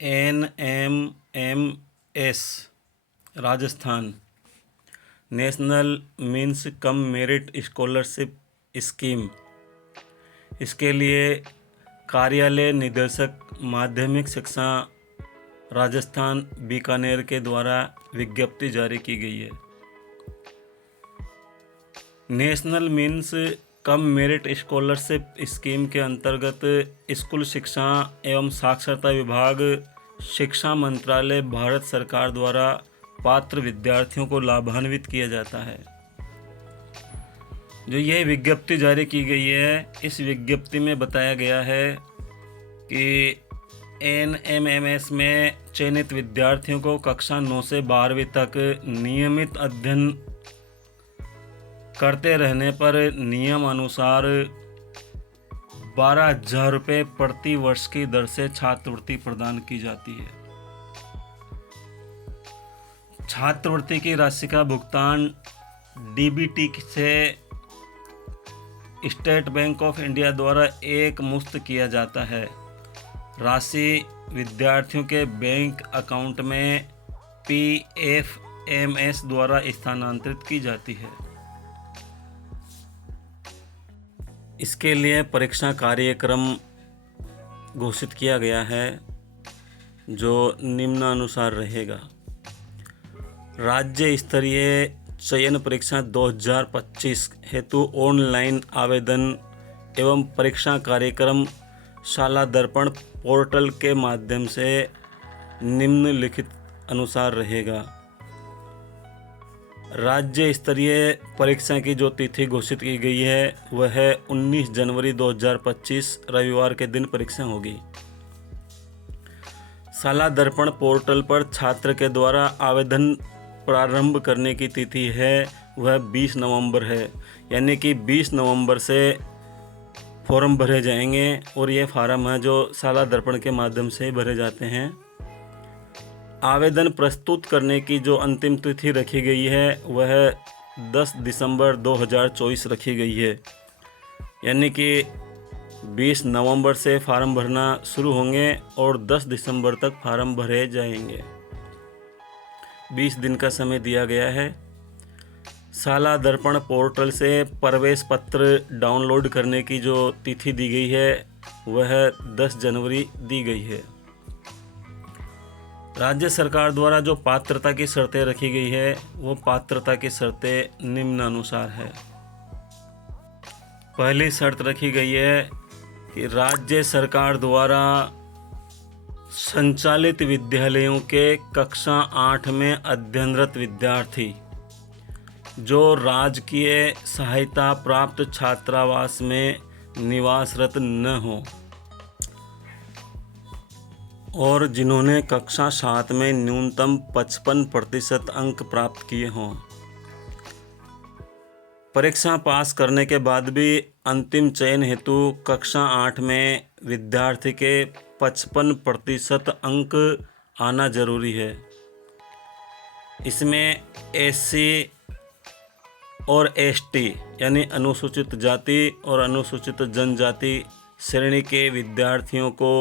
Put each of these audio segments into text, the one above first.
NMMS Rajasthan national means cum merit scholarship scheme. इसके लिए कार्यालय निदेशक माध्यमिक शिक्षा राजस्थान बीकानेर के द्वारा विज्ञप्ति जारी की गई है। National means cum merit scholarship scheme के अंतर्गत स्कूल शिक्षा एवं साक्षरता विभाग, शिक्षा मंत्रालय, भारत सरकार द्वारा पात्र विद्यार्थियों को लाभान्वित किया जाता है। जो ये विज्ञप्ति जारी की गई है, इस विज्ञप्ति में बताया गया है कि NMMS में चयनित विद्यार्थियों को कक्षा 9 से 12वीं तक नियमित अध्ययन करते रहने पर नियम अनुसार 12,000 रुपये प्रति वर्ष की दर से छात्रवृत्ति प्रदान की जाती है। छात्रवृत्ति की राशि का भुगतान DBT से स्टेट बैंक ऑफ इंडिया द्वारा एक मुश्त किया जाता है। राशि विद्यार्थियों के बैंक अकाउंट में PFMS द्वारा स्थानांतरित की जाती है। इसके लिए परीक्षा कार्यक्रम घोषित किया गया है जो निम्नानुसार रहेगा। राज्य स्तरीय चयन परीक्षा 2025 हेतु ऑनलाइन आवेदन एवं परीक्षा कार्यक्रम शाला दर्पण पोर्टल के माध्यम से निम्नलिखित अनुसार रहेगा। राज्य स्तरीय परीक्षा की जो तिथि घोषित की गई है वह है 19 जनवरी 2025 रविवार के दिन परीक्षा होगी। शाला दर्पण पोर्टल पर छात्र के द्वारा आवेदन प्रारंभ करने की तिथि है वह 20 नवंबर है, यानी कि 20 नवंबर से फॉर्म भरे जाएंगे और ये फार्म है जो शाला दर्पण के माध्यम से भरे जाते हैं। आवेदन प्रस्तुत करने की जो अंतिम तिथि रखी गई है वह 10 दिसंबर 2024 रखी गई है, यानी कि 20 नवंबर से फार्म भरना शुरू होंगे और 10 दिसंबर तक फार्म भरे जाएंगे। 20 दिन का समय दिया गया है। शाला दर्पण पोर्टल से प्रवेश पत्र डाउनलोड करने की जो तिथि दी गई है वह 10 जनवरी दी गई है। राज्य सरकार द्वारा जो पात्रता की शर्तें रखी गई है वो पात्रता की शर्तें निम्नानुसार है। पहली शर्त रखी गई है कि राज्य सरकार द्वारा संचालित विद्यालयों के कक्षा 8 में अध्ययनरत विद्यार्थी जो राजकीय सहायता प्राप्त छात्रावास में निवासरत न हो और जिन्होंने कक्षा 7 में न्यूनतम 55% अंक प्राप्त किए हों। परीक्षा पास करने के बाद भी अंतिम चयन हेतु कक्षा 8 में विद्यार्थी के 55% अंक आना जरूरी है। इसमें SC और ST यानी अनुसूचित जाति और अनुसूचित जनजाति श्रेणी के विद्यार्थियों को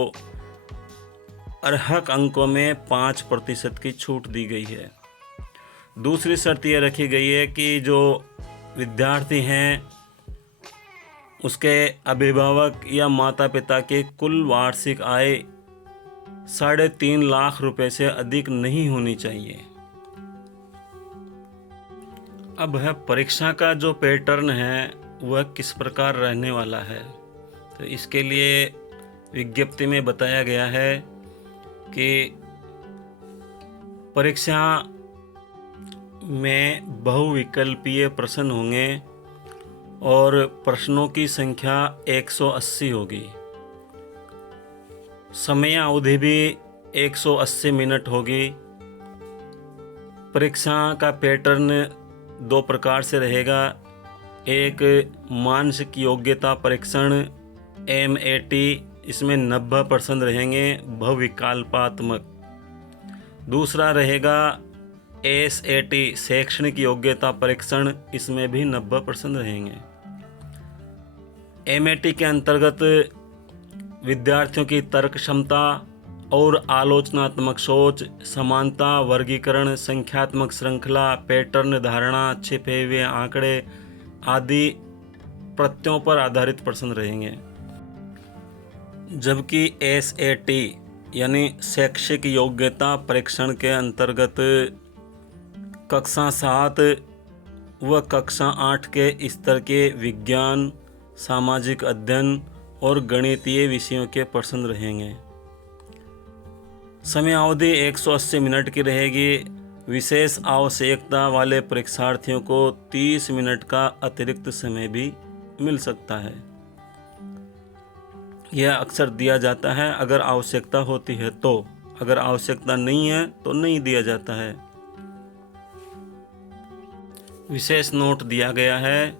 अर्हक अंकों में 5% की छूट दी गई है। दूसरी शर्त यह रखी गई है कि जो विद्यार्थी हैं उसके अभिभावक या माता पिता की कुल वार्षिक आय 3.5 लाख रुपए से अधिक नहीं होनी चाहिए। अब है परीक्षा का जो पैटर्न है वह किस प्रकार रहने वाला है। तो इसके लिए विज्ञप्ति में बताया गया है कि परीक्षा में बहुविकल्पीय प्रश्न होंगे और प्रश्नों की संख्या 180 होगी। समय अवधि भी 180 मिनट होगी। परीक्षा का पैटर्न 2 प्रकार से रहेगा। एक मानसिक योग्यता परीक्षण MAT, इसमें 90% रहेंगे बहुविकल्पात्मक। दूसरा रहेगा SAT शैक्षणिक योग्यता परीक्षण, इसमें भी 90% रहेंगे। MAT के अंतर्गत विद्यार्थियों की तर्क क्षमता, और आलोचनात्मक सोच, समानता, वर्गीकरण, संख्यात्मक श्रृंखला, पैटर्न धारणा, छिपे हुए आंकड़े आदि प्रत्ययों पर आधारित प्रश्न रहेंगे। जबकि SAT यानी शैक्षिक योग्यता परीक्षण के अंतर्गत कक्षा 7 व कक्षा 8 के स्तर के विज्ञान, सामाजिक अध्ययन और गणितीय विषयों के प्रश्न रहेंगे। समय अवधि 180 मिनट की रहेगी। विशेष आवश्यकता वाले परीक्षार्थियों को 30 मिनट का अतिरिक्त समय भी मिल सकता है। यह अक्सर दिया जाता है अगर आवश्यकता होती है तो, अगर आवश्यकता नहीं है तो नहीं दिया जाता है। विशेष नोट दिया गया है,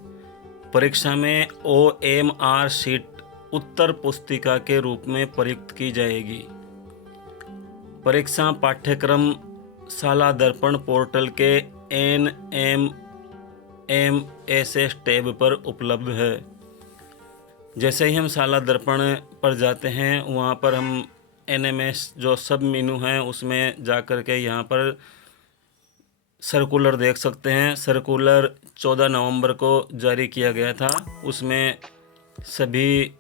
परीक्षा में OMR शीट उत्तर पुस्तिका के रूप में प्रयुक्त की जाएगी। परीक्षा पाठ्यक्रम शाला दर्पण पोर्टल के NMMSS टैब पर उपलब्ध है। जैसे ही हम शाला दर्पण पर जाते हैं, वहाँ पर हम NMS जो सब मेनू है उसमें जा कर के यहाँ पर सर्कुलर देख सकते हैं। सर्कुलर 14 नवंबर को जारी किया गया था। उसमें सभी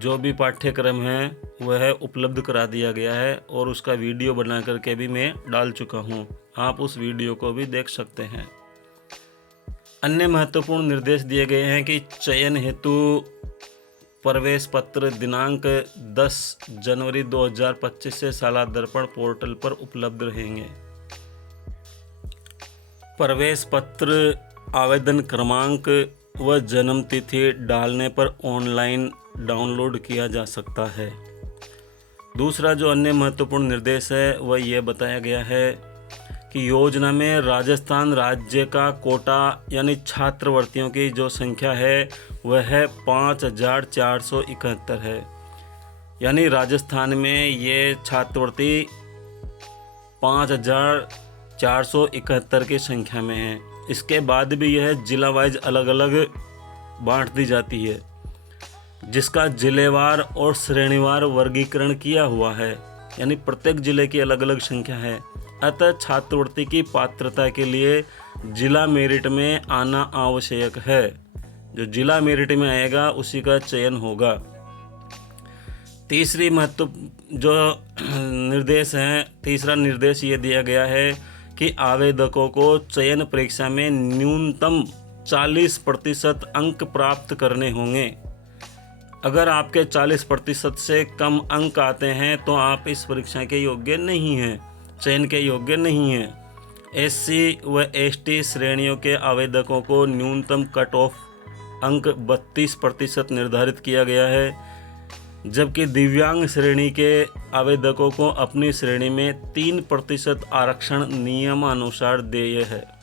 जो भी पाठ्यक्रम हैं वह उपलब्ध करा दिया गया है और उसका वीडियो बना करके भी मैं डाल चुका हूँ। आप उस वीडियो को भी देख सकते हैं। अन्य महत्वपूर्ण निर्देश दिए गए हैं कि चयन हेतु प्रवेश पत्र दिनांक 10 जनवरी 2025 से शाला दर्पण पोर्टल पर उपलब्ध रहेंगे। प्रवेश पत्र, आवेदन क्रमांक व जन्म तिथि डालने पर ऑनलाइन डाउनलोड किया जा सकता है। दूसरा जो अन्य महत्वपूर्ण निर्देश है वह यह बताया गया है कि योजना में राजस्थान राज्य का कोटा यानी छात्रवृत्तियों की जो संख्या है वह है 5471 है। यानी राजस्थान में ये छात्रवृत्ति 5471 की संख्या में है। इसके बाद भी यह जिला वाइज अलग अलग बांट दी जाती है, जिसका जिलेवार और श्रेणीवार वर्गीकरण किया हुआ है। यानी प्रत्येक जिले की अलग अलग संख्या है। अतः छात्रवृत्ति की पात्रता के लिए जिला मेरिट में आना आवश्यक है। जो जिला मेरिट में आएगा उसी का चयन होगा। तीसरा निर्देश ये दिया गया है कि आवेदकों को चयन परीक्षा में न्यूनतम 40% अंक प्राप्त करने होंगे। अगर आपके 40% से कम अंक आते हैं तो आप इस परीक्षा के योग्य नहीं हैं, चयन के योग्य नहीं हैं। SC व ST श्रेणियों के आवेदकों को न्यूनतम कट ऑफ अंक 32% निर्धारित किया गया है, जबकि दिव्यांग श्रेणी के आवेदकों को अपनी श्रेणी में 3% आरक्षण नियमानुसार देय है।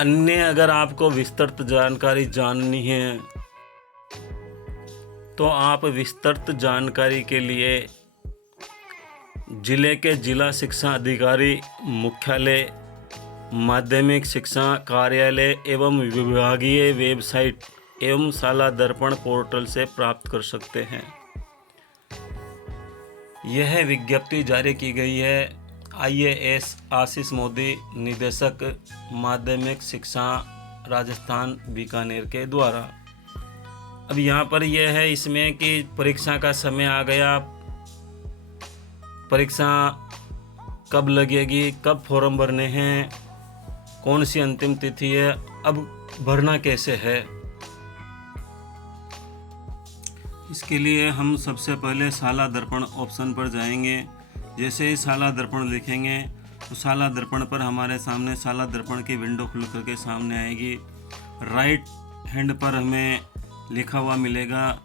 अन्य अगर आपको विस्तृत जानकारी जाननी है तो आप विस्तृत जानकारी के लिए जिले के जिला शिक्षा अधिकारी मुख्यालय, माध्यमिक शिक्षा कार्यालय एवं विभागीय वेबसाइट एवं शाला दर्पण पोर्टल से प्राप्त कर सकते हैं। यह विज्ञप्ति जारी की गई है IAS आशीष मोदी, निदेशक माध्यमिक शिक्षा राजस्थान बीकानेर के द्वारा। अब यहाँ पर यह है इसमें कि परीक्षा का समय आ गया, परीक्षा कब लगेगी, कब फॉर्म भरने हैं, कौन सी अंतिम तिथि है, अब भरना कैसे है। इसके लिए हम सबसे पहले शाला दर्पण ऑप्शन पर जाएंगे। जैसे ही शाला दर्पण लिखेंगे तो शाला दर्पण पर हमारे सामने शाला दर्पण की विंडो खुल करके सामने आएगी। राइट हैंड पर हमें लिखा हुआ मिलेगा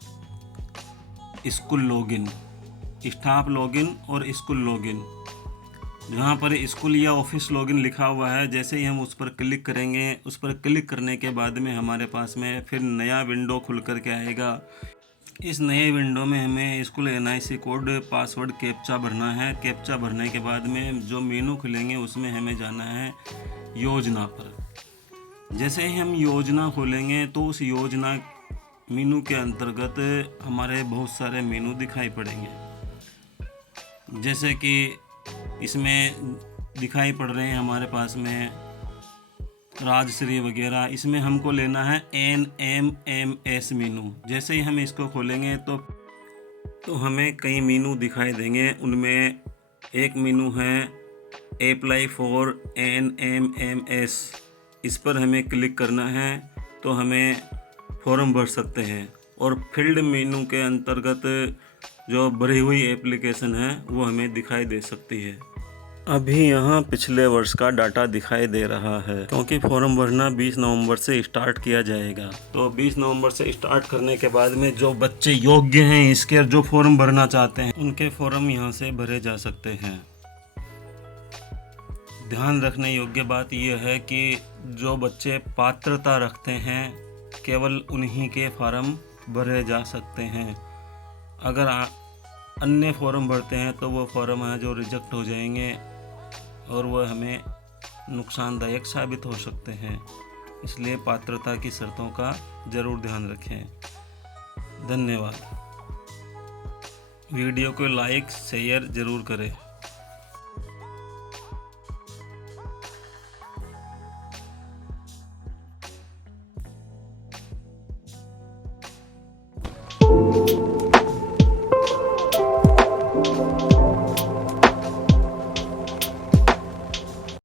स्कूल लॉगिन, स्टाफ लॉगिन और स्कूल लॉगिन। जहाँ पर स्कूल या ऑफिस लॉगिन लिखा हुआ है, जैसे ही हम उस पर क्लिक करेंगे, उस पर क्लिक करने के बाद में हमारे पास में फिर नया विंडो खुल करके आएगा। इस नए विंडो में हमें school NIC code, password, captcha भरना है। कैप्चा भरने के बाद में जो मेनू खुलेंगे उसमें हमें जाना है योजना पर। जैसे ही हम योजना खोलेंगे तो उस योजना मेनू के अंतर्गत हमारे बहुत सारे मेनू दिखाई पड़ेंगे, जैसे कि इसमें दिखाई पड़ रहे हैं हमारे पास में राजश्री वगैरह। इसमें हमको लेना है NMMS मेनू। जैसे ही हम इसको खोलेंगे तो हमें कई मेनू दिखाई देंगे। उनमें एक मेनू है अप्लाई फॉर NMMS। इस पर हमें क्लिक करना है तो हमें फॉर्म भर सकते हैं। और फील्ड मेनू के अंतर्गत जो भरी हुई एप्लीकेशन है वो हमें दिखाई दे सकती है। अभी यहाँ पिछले वर्ष का डाटा दिखाई दे रहा है, क्योंकि फॉर्म भरना 20 नवंबर से स्टार्ट किया जाएगा। तो 20 नवंबर से स्टार्ट करने के बाद में जो बच्चे योग्य हैं इसके, जो फॉर्म भरना चाहते हैं, उनके फॉर्म यहाँ से भरे जा सकते हैं। ध्यान रखने योग्य बात यह है कि जो बच्चे पात्रता रखते हैं केवल उन्हीं के फॉर्म भरे जा सकते हैं। अगर अन्य फॉर्म भरते हैं तो वो फॉर्म है जो रिजेक्ट हो जाएंगे और वह हमें नुकसानदायक साबित हो सकते हैं। इसलिए पात्रता की शर्तों का ज़रूर ध्यान रखें। धन्यवाद। वीडियो को लाइक शेयर ज़रूर करें।